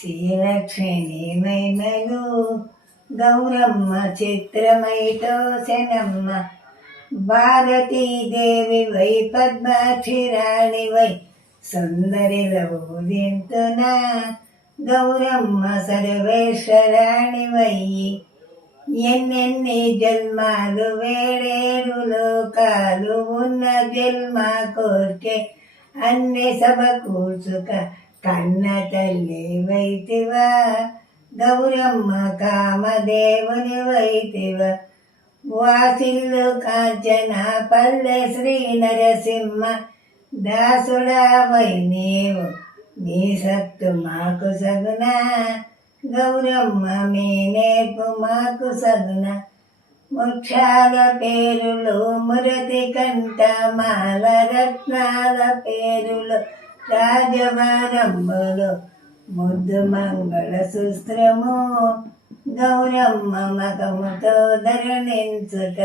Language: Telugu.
శ్రీలక్ష్మిని మైమలు గౌరమ్మ చిత్రమైతో శనమ్మ భారతీదేవి వై పద్మాక్షిరాణి వై సుందరిలో దింతున గౌరమ్మ సర్వేశ్వరాణి వై ఎన్నెన్ని జన్మాలు వేడేడు లోకాలు ఉన్న జన్మ కోర్కే అన్ని సభ కూర్చుక కన్న తల్లి వైతివా గౌరమ్మ కామదేవుని వైతివ వాసిల్లు కాంచన పల్లె శ్రీ నరసింహ దాసుడా వై నీవు నీ సత్తు మాకు సగున గౌరమ్మ మీ నేర్పు మాకు సగున ముఖ్యాల పేరులు మురతి కంఠ మాల రత్నాల పేరులు రాజవారంభులు ముద్దు మంగళ సూత్రము గౌరమ్మ మకముతో ధరణించుట